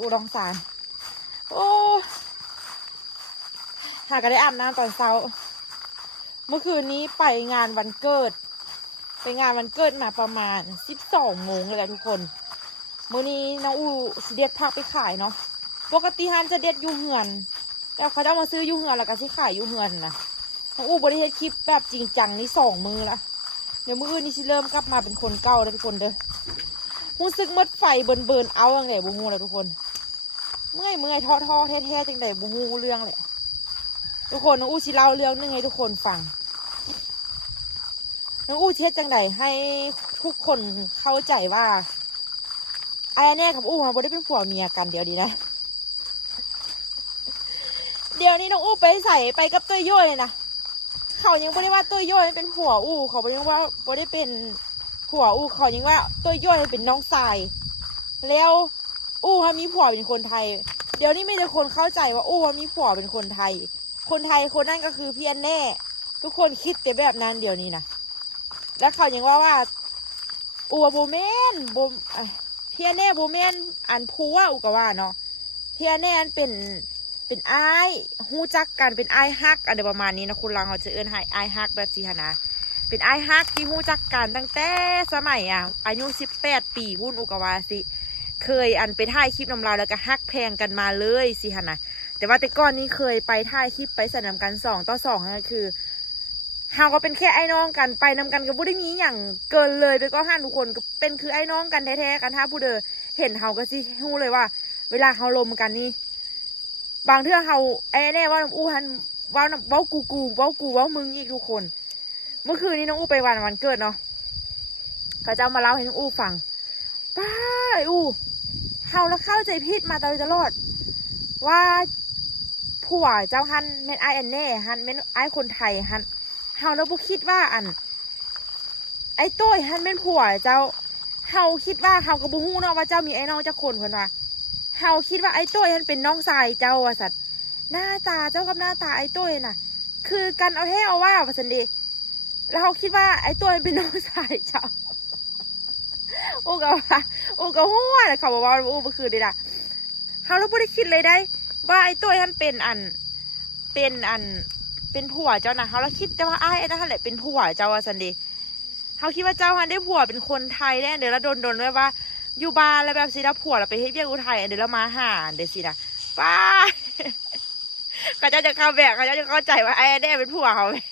อุดรสารโอ้หาก็ได้อาบน้ำตอนเช้าเมื่อคืนนี้ไปงานวันเกิดมาประมาณ12 โมงเลยแหละทุกคนมื้อนี้น้องอูสิเด็ดผักไปขายเนาะปกติฮันจะเด็ดอยู่เหือนแต่เขาจะมาซื้ออยู่เหือนแล้วก็สิขายอยู่เหือนนะน้องอูบริเฮ็ดคลิปแบบจริงจังนี่2 มื้อละเดี๋ยวมื้ออื่นนี่สิเริ่มกลับมาเป็นคนเก่าแล้วทุกคนเด้อรู้สึกมดไฟเบิ่นเอาอย่างไรบุฮูแล้วทุกคนเมื่อยท้อแท้จังไดบุฮูเรื่องเลยทุกคนน้องอูสิเล่าเรื่องนึงให้ทุกคนฟังน้องอูเช็ดจังไดให้ทุกคนเข้าใจว่าไอ้แน่กับอูมันบ่ได้เป็นผัวเมียกันเดี๋ยวดีนะเดี๋ยวนี้น้องอูไปกับตัวย่อยนะเขายังบ่ได้ว่าตัวย่อยเป็นผัวอูเขายังว่าบ่ได้เป็นผัวอูเขายังว่าตัวย่อยเป็นน้องชายแล้วอูเขามีผัวเป็นคนไทยเดี๋ยวนี้ไม่ได้คนเข้าใจว่าอูเขามีผัวเป็นคนไทยคนนั้นก็คือพี่อันแน่ทุกคนคิดแต่แบบนั้นเดี๋ยวนี้นะแล้วเขายังว่าอูโบแมนโบพี่อันแน่โบแมนอันผัวอูก็ว่าเนาะพี่อันแน่เป็นอ้ายฮู้จักกันเป็นอ้ายฮักอะไรประมาณนี้นะคุณลังเขาจะเอิ้นให้อ้ายฮักแบบสิฮะนะเป็นอ้ายฮักที่ฮู้จักกันตั้งแต่สมัยอายุ18 ปีวุ่นอุกวาสิเคยไปถ่ายคลิปนำลาวแล้วก็ฮักแพงกันมาเลยสิฮะนะแต่ว่าแต่ก่อนนี้เคยไปถ่ายคลิปไปสนามกัน2-2นั่นคือเฮาก็เป็นแค่ไอ้น้องกันไปนำกันก็บ่ได้มีอย่างเกินเลยไปก็ห้านทุกคนก็เป็นคือไอ้น้องกันแท้ๆกันถ้าผู้เดอเห็นเฮาก็สิฮู้เลยว่าเวลาเฮาลมกันนี่บางเทื่อเฮาไอ้แน่ว่าน้ำอู้หันเว้ากูเว้ามึงอีกทุกคนเมื่อคืนนี้น้องอู้ไปวันเกิดเนาะเขาจะมาเล่าให้น้องอู้ฟังป้าอู้เฮาแล้วเข้าใจผิดมาตลอดว่าผัวเจ้าฮันแม่นไอ้แน่ฮันแม่นไอ้คนไทยฮันเฮาแล้วบ่คิดว่าไอ้ต้ยฮันเป็นผัวเจ้าเฮาคิดว่าเฮาก็บ่ฮู้เนาะว่าเจ้ามีไอ้น้องจักคนเพิ่นว่าเฮาคิดว่าไอ้ต้ยฮันเป็นน้องชายเจ้าว่าสัตว์หน้าตาเจ้ากับหน้าตาไอ้ต้ยน่ะคือกันเอาแท้เอาว่าซั่นเด้แล้วเฮาคิดว่าไอ้ต้ยเป็นน้องชายเจ้าโอ้ก็ฮู้ว่าเขาบอกว่าโอ้บ่คือเด้ล่ะเฮาแล้วบ่ได้คิดเลยได้ว่าไอ้ต้ยฮันเป็นผัวเจ้านะเขาแล้วคิดแต่ว่าไอ้นั่นแหละเป็นผัวเจ้าสันดีเขาคิดว่าเจ้าฮันได้ผัวเป็นคนไทยแน่เดี๋ยวแล้วโดนด้วยว่าอยู่บ้านแล้วแบบสิแล้วผัวเราไปเฮ็ดเวียกอุทัยเดี๋ยวแล้วมาหาเดี๋ยวสินะป้าเขาจะเข้าแบกเขาจะเข้าใจว่าไอ้แน่เป็นผัวเขาแม่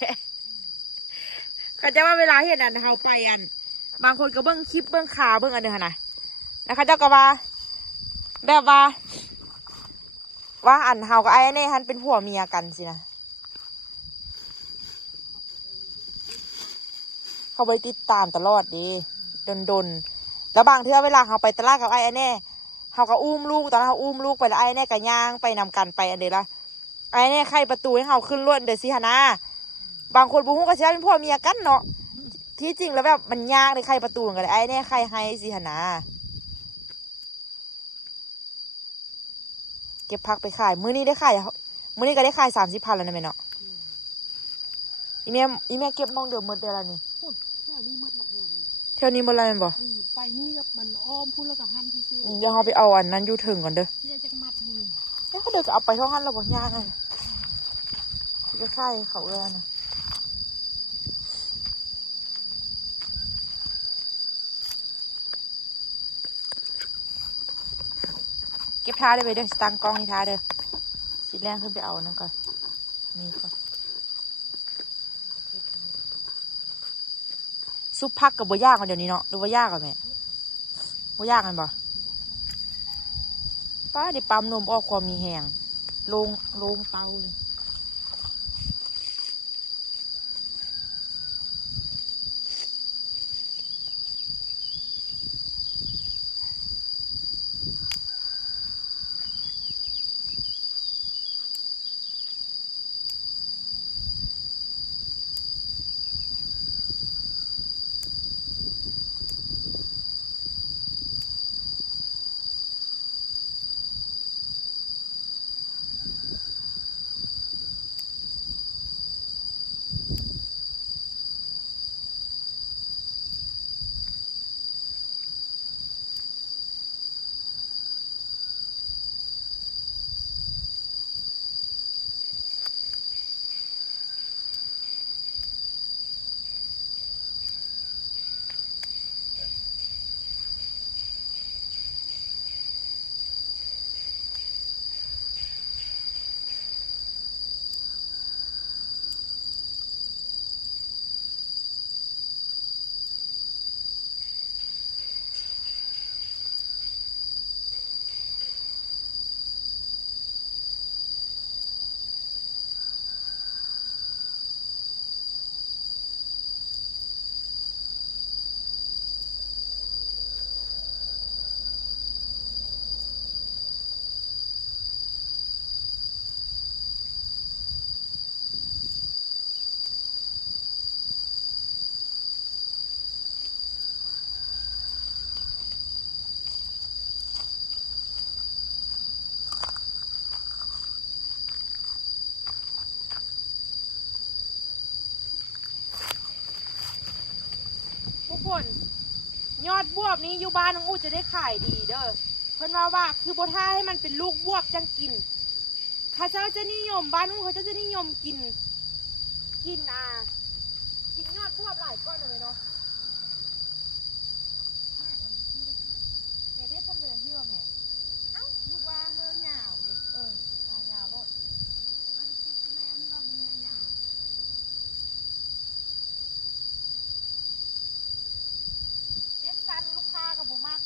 เขาจะว่าเวลาเห็นเขาไปบางคนก็เบิ้งคลิปเบิ้งข่าวเบิ้งอันเดียวนะแล้วเขาเจ้าก็ว่าแบบว่าเขากับไอ้แน่ฮันเป็นผัวเมียกันสินะเขาไปติดตามตลอดดีดนแล้วบางเทื่อเวลาเขาไปตลาดกับไอ้แน่เขาก็อุ้มลูกตอนเขาอุ้มลูกไปแล้วไอ้แน่ก็ย่างไปนำกันไปอันเดียวละไอ้แน่ไขประตูให้เขาขึ้นรถเดี๋ยวสิฮะนะบางคนบุ้งก็เชื่อเป็นพ่อเมียกันเนาะที่จริงแล้วแบบมันยากในไขประตูกันเลยไอ้แน่ไขให้สิฮะนะเก็บพักไปขายมื้อนี้ก็ได้ขาย30,000แล้วนะแม่เนาะอีแม่เก็บมองเดือดหมดเดือนละนี่แถวนี้มืดหลักเงินเท่านี้หมดแล้วแม่บ่ไปนี่กับมันอ้อมพุ่นแล้วก็หั่นที่ซื้อเดี๋ยวเขาไปเอาอันนั้นอยู่ถึงก่อนเด้อที่จะมัดมือแล้วเขาเดินก็เอาไปท้องหันเราบอกยากไงที่ก็ใช่เขาเลยนะเก็บท้าได้ไปเด้อตั้งกล้องที่ท้าเด้อสิแรงขึ้นไปเอานั่นก่อนนี่ก่อนซุปผักกับบ่ยากกันเดี๋ยวนี้เนาะหรือว่ายากกันไหมบ่ยากกันบ่ป้าเดี๋ยวปั๊มนมออกความมีแหงลงเตาเลย คนยอดบวบนี้อยู่บ้านน้องอู้จะได้ขายดีเด้อเพิ่นว่าคือบ่ท่าให้มันเป็นลูกบวบจังกินข้าเจ้าจะนิยมบ้านอู้เขาจะนิยมกินกินยอดบวบหลายก้อนเลยเนาะแม่เด็ดทำเลยที่ว่าแม่เอ้าลูกว่าเฮอหยาวดิหยาวโลดมันคิดแม่นี่ว่ามีหยาวเด็ดกันลูกค้ากับบุมัก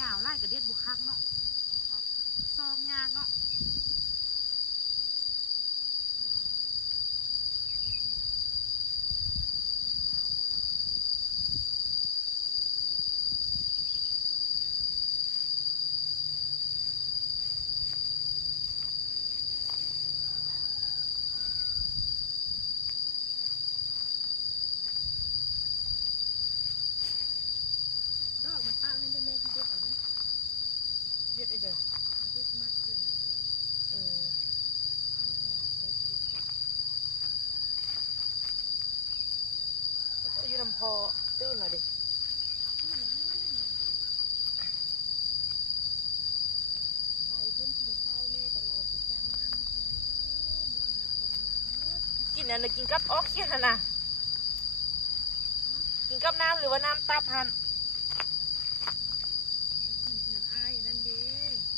ยาวไล่กระเด็ดบุคักเนาะซองยากเนาะดอกมันตั้งให้ได้แม่ที่เด็ดเอาไหมเด็ดไอเด้อเด็ดมากขึ้นอยู่ลำพอตื้นเลยดิกินอันนี้กินกับออกเขียนนะกินกับน้ำหรือว่าน้ำตับหัน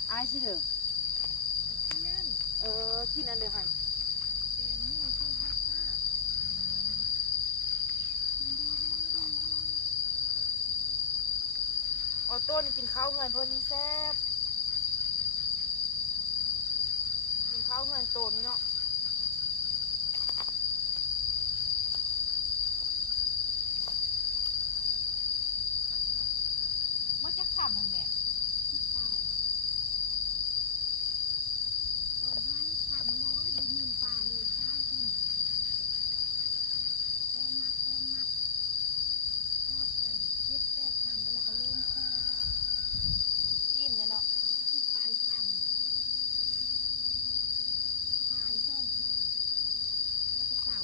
ไอ้สิเด้อกินอันเดียวกันต้นกินข้าวเงินเพื่อนนี่แซ่บกินข้าวเงินโตนี่เนาะเมื่อจะขับมันแม่อิ่มเลยเนาะที่ปลายคำปลายช่องคำแล้วก็เต่า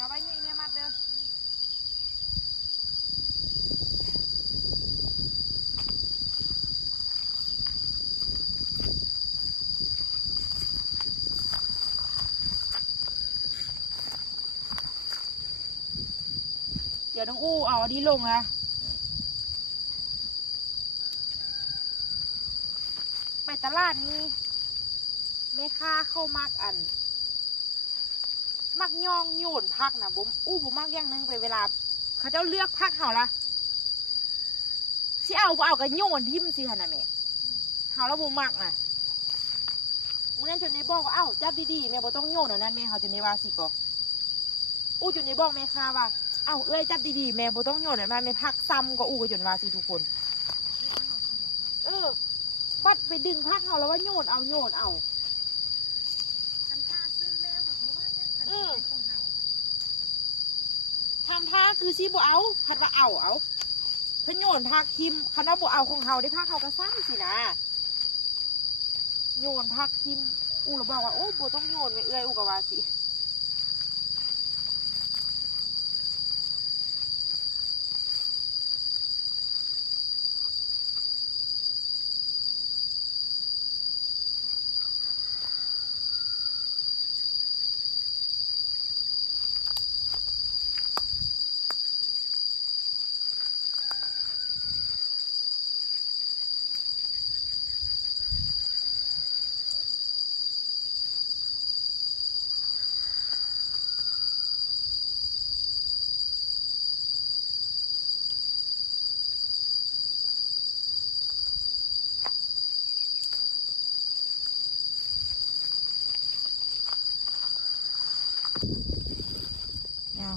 เอาไว้นี่แม่มัดเด้อเดี๋ยวน้องอู้เอาอันนี้ลงนะไปตลาดนี้แม่ค้าเข้ามักมักย่องโยนพักนะบุ้มบุ้มมักอย่างนึงไปเวลาเขาเจ้าเลือกพักเขาละสิเอาก็โยนทิ่มสิฮะนะแม่เขาแล้วบุ้มมักนะมื่อนั้นจนในบอกว่าจับดีๆแม่บ่ต้องโยนเอานั้นแม่เขาจนในว่าสิก็จนในบอกแม่ค้าว่าเอ้ยจับดีๆแม่บ่ต้องโยนเอานั้นแม่พักซ้ำก็ก็จนว่าสิทุกคนบัดไปดึงพักเขาแล้วว่าโยนเอาทำท่าคือซีบ่เอาคันว่าเอาถ้าโยนพักทิมคันว่าบ่เอาของเขาได้พักเขาก็ซ้ำสินะโยนพักทิมเราบอกว่าบ่ต้องโยนไม่เอื้อยก็ว่าสิ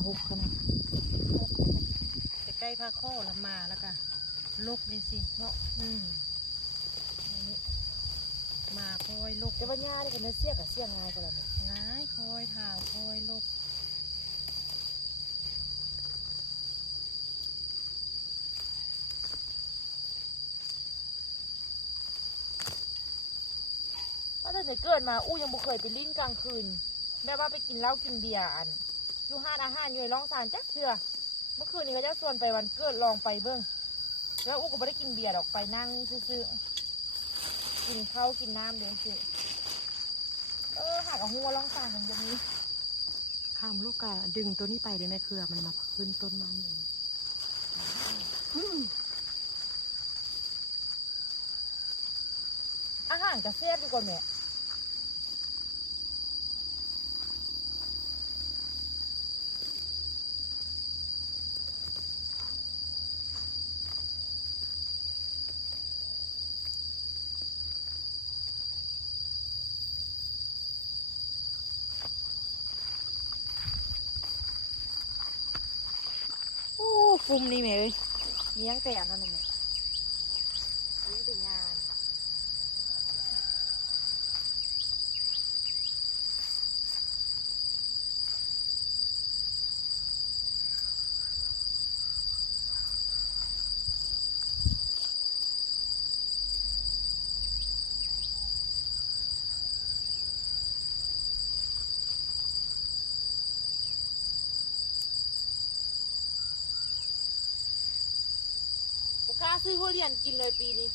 6ขนาด จะใกล้ผ้าข้อละมาแล้วก็ลกเลยสิเนาะมาคอยลก แต่ว่าหญ้านี่ก็เนื้อเสียกับเสียง่ายกว่าแล้วเนี่ย ง่ายคอยถ่าวคอยลก ว่าตั้งแต่เกิดมาอู้ยังบ่เคยไปลิ้นกลางคืนแม่ว่าไปกินเหล้ากินเบียร์อันอยู่ห้านอาหารอยู่ในร่องสารจักเทื่อเมื่อคืนนี้ก็จะส่วนไปวันเกิดลองไปเบิ่งแล้วอู้ก็ไม่ได้กินเบียร์หรอกไปนั่งซื่อๆกินข้าวกินน้ำเดี๋ยวสิหากเอาหัวร่องสารมันจะมี ข้ามลูกกะดึงตัวนี้ไปเลยแม่เครือมันมาขึ้นต้นไม้อย่างนี้ อาหารจะเสียดีกว่าแม่ฟุมนี่แม่เอ้ยเลี้ยงแต่อันนั้นน่ะแม่เลี้ยงแต่งาน กล้าซื้อทุเรียนกินเลยปีนี้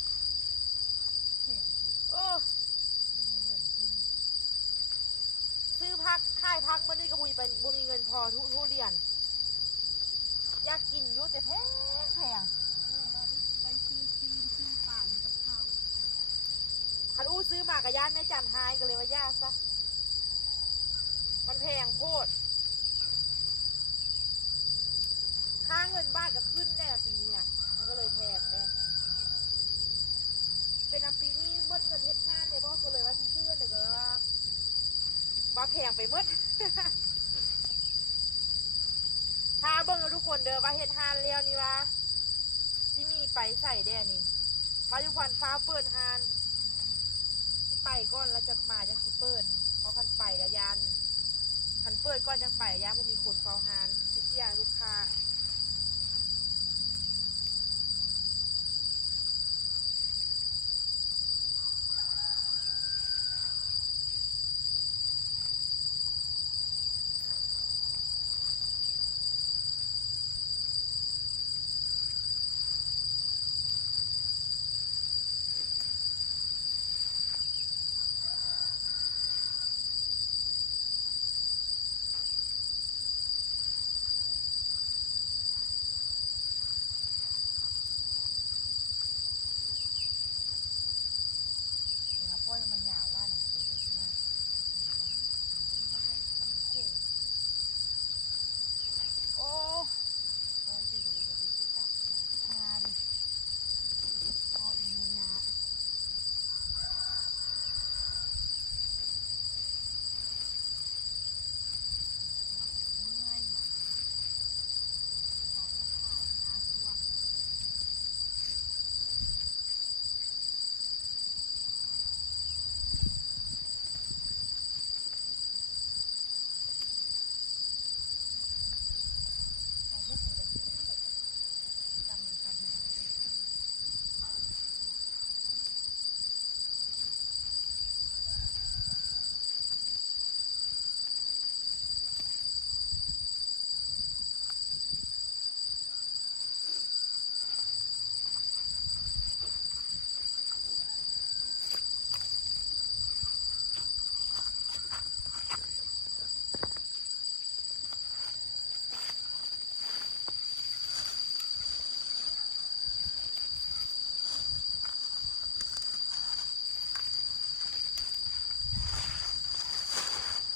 ซื้อพักค่ายพักเมื่อนี้ก็บุมีเงินพอทุเรียน อยากกินอยุ่แต่แพงไปซื้อซีนซื้อป่านกับข้าว คันอู้ซื้อมากระย่านแม่จันหายก็เลยว่าย่าซะ มันแพงโพด ค่าเงินบ้านก็ขึ้นแน่ปีนี้นะมันก็เลยแพงแน่เป็นปีนี้เมื่อเงินเฮ็ดห้านเนี่ยพ่อก็เลยว่าที่เชื่อแต่ก็ว่าแพงไปเมื่อ ถ้าเบิ่งทุกคนเด้อว่าเฮ็ดห้านแล้วนี่ว่าที่มีไปใส่ได้นี่ว่าทุกวันฟ้าเปิดห้านที่ไปก่อนแล้วจะมาจังสิเปิดเพราะคันไปแล้วยานคันเปิดก่อนจังไปยานบ่มีคนเฝ้าห้านที่เสียลูกค้าปล่อยมันหยาล่าหนังสือที่นั่นโอ้ปล่อยอยู่เลยจะไปกลับมาดิพ่ออีเมียเมื่อยมาพอจะผ่านหน้าช่วง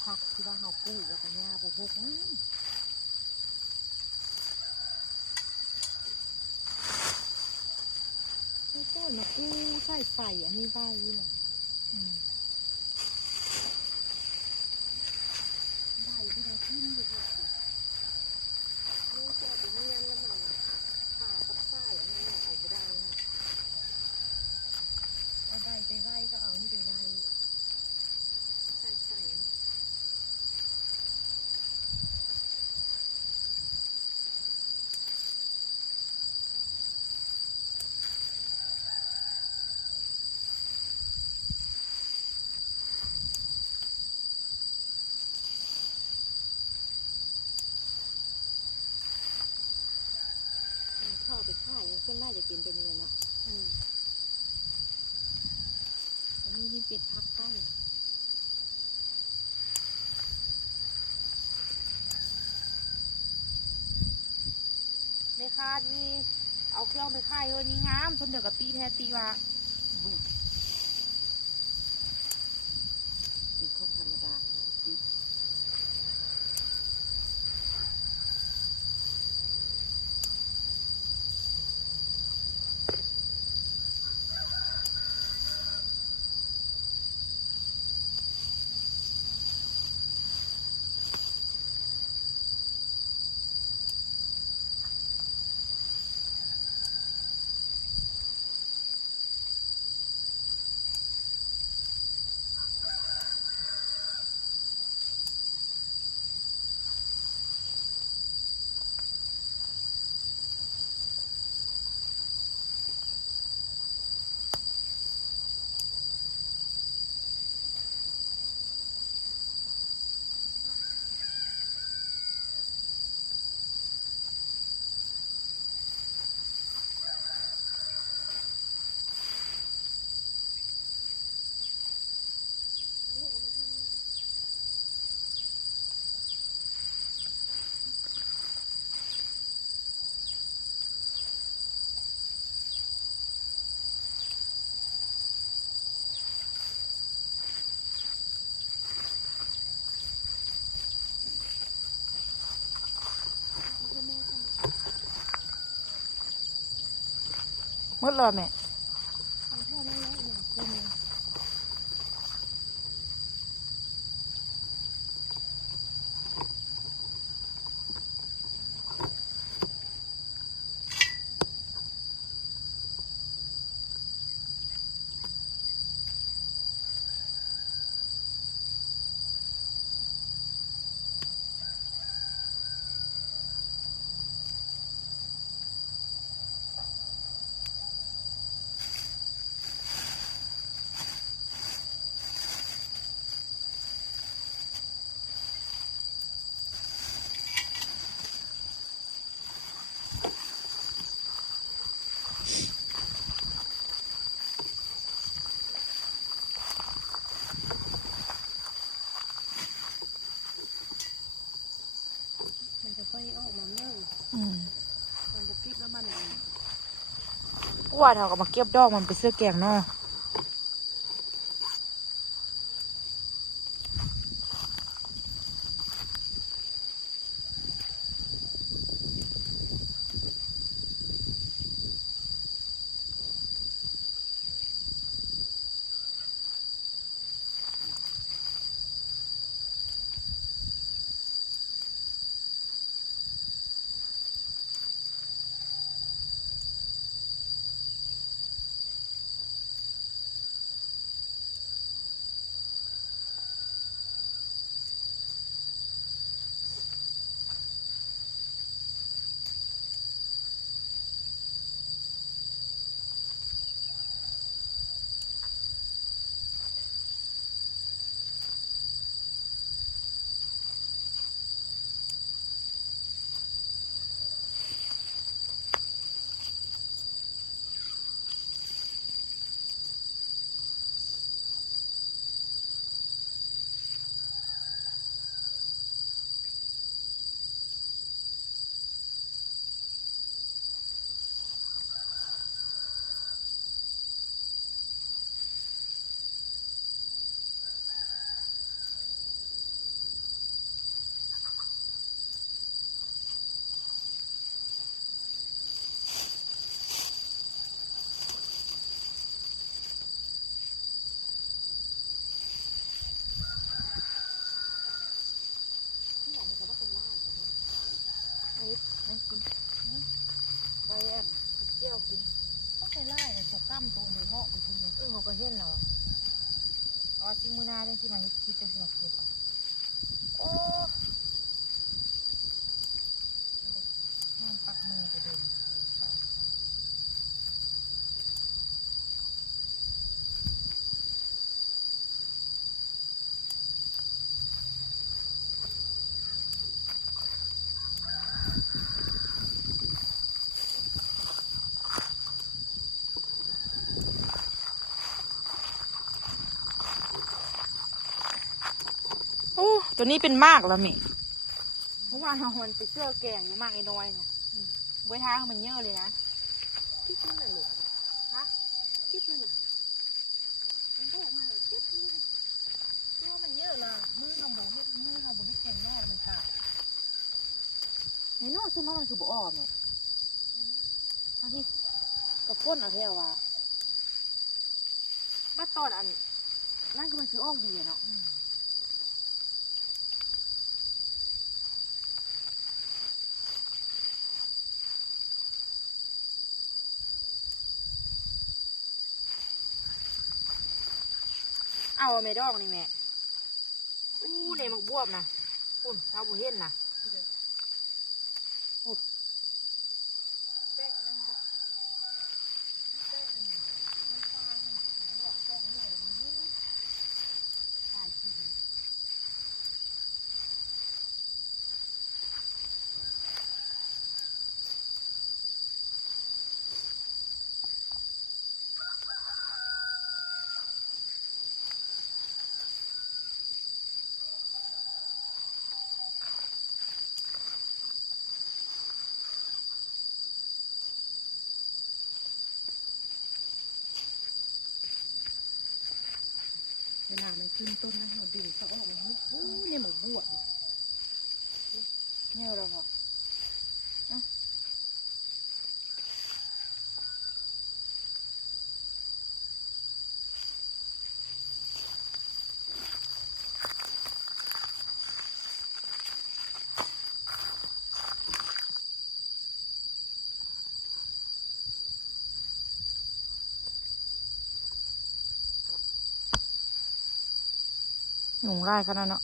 ผักที่ว่าเราปลูกแล้วก็หญ้าปลูกงามแล้วต้นนะกูใส่ไฟอันนี้ใบนี่นะใบที่เราขึ้นอยู่เลย น่าจะเป็นตัวนี้เนาะอันนี้นี่เป็นพักใต้ในคาดนี่เอาเครื่องไปค่ายเฮ้ยนี่งามทนเดือกับปีแท้ตีว่า เป็นคนธรรมดาปี มืดเลยแม่มันจะค่อยออกมาเมื่อมันจะเก็บแล้วมัน กูว่าเราก็มาเก็บดอกมันไปเสื้อแกงเนาะไปแอมเจียวกิน ก็ใช้ไล่ตัวกั้มตัวเนื้อเมาะคุณเลย เขาก็เห็นเราอ๋อซิมูนาได้สิมาคิดจะสิมาเก็บอ่ะโอ้ห้ามปักมือจะเดิน ตัวนี้เป็นมากแล้วมิเมื่อวานเราหนไปเสื้อแกงอยู่มากไอ้น้อยเนี่ยใบทางมันเยอะเลยนะ คิดนั่นแหละลูก ฮะ คิดนั่นน่ะมันโตมากคิดนั่นน่ะตัวมันเยอะละมือเราบ่เฮ็ดแข็งแน่มันขาด ในนอกซึ่งมันคือบ่ออมเนี่ยบางทีกับก้นเอาเท่าว่าบ้าตอนอันนั่นคือมันคือออกดีอะเนาะเอาแม่ดอกนี่แม่อู้เนี่ยมักบวบนะคุณเอาบุเห็นนะอู้เวลามันขึ้นต้นนะเราดึงเขาออกมาเนี่ยหมูบวช เนี่ยเราเหรอยุงไล่ขนาดเนาะ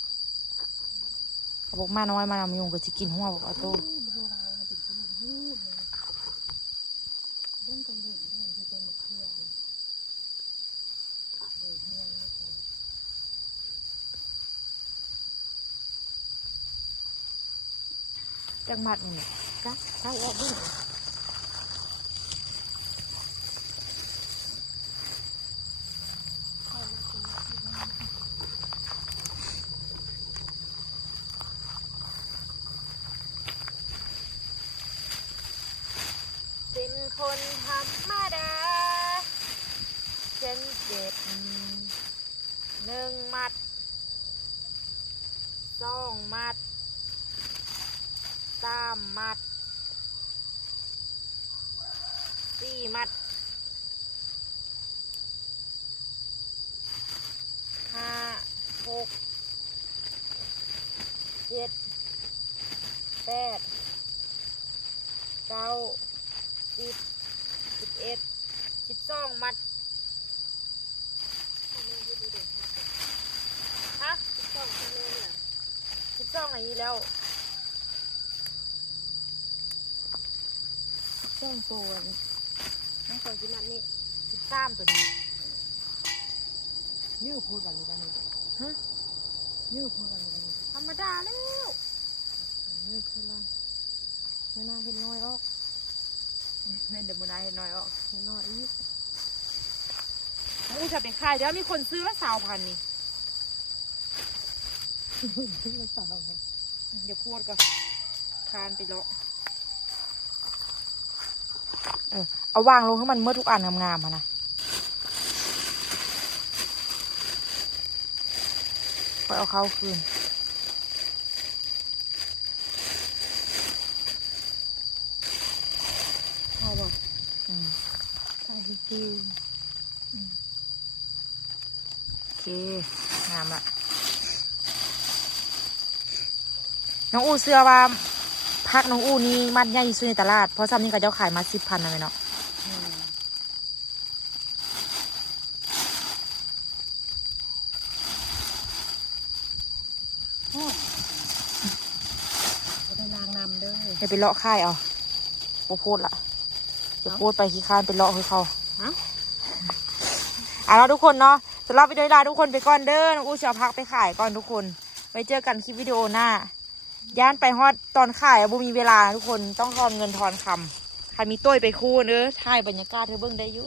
เขาบอกมาน้อยมานำยุงก็จะกินหัวบอกเอาโต้ จังหวัดนี่ก็เท่าออกด้วยเป็นคนธรรมดาฉันเจ็บ1 มัด2 มัด3 มัด4 มัด5 6 7 8 9 10 11 12 มัดฮะ12ไหนนี้แล้ว12 ตัวน้องคนกินนัดนี่13 ตัวนี้ ยืดพูดกันอยู่กันนี่ ฮะ ยืดพูดกันอยู่กันนี่ ธรรมดาแล้ว ยืดขึ้นละ ไม่น่าเห็นน้อยออกแม่เดี๋ยวมือน่าเห็นน้อยออก น้อยอีก อู้จะไปขายเดี๋ยวมีคนซื้อละ20,000นี่ ขึ้นละสาว เดี๋ยวพูดก่อนคานไปเลาะเอาวางลงให้มันเมื่อทุกอันงามๆมานะค่อยเอาเข้าคืน พอบอก ใช่จริงโอเคงามละน้องอูเสื้อว่าพักน้องอูนี่มัดใหญ่ที่สุดในตลาดเพราะซ้ำนี่ก็เจ้าขายมา10,000นะแม่เนาะได้นางนำเด้อ เดี๋ยวไปเลาะค่ายเอาโพดละเดี๋ยวโพดไปขี้ข้านไปเลาะให้เขาแล้วทุกคนเนาะสำหรับวิดีโอลาทุกคนไปก่อนเด้อน้องอูจะเอาพักไปขายก่อนทุกคนไว้เจอกันคลิปวิดีโอหน้าย่านไปฮอดตอนขายบุมีเวลาทุกคนต้องทอนเงินทอนคำใครมีต้วยไปคู่เด้อถ่ายบรรยากาศเธอเบิ่งได้อยู่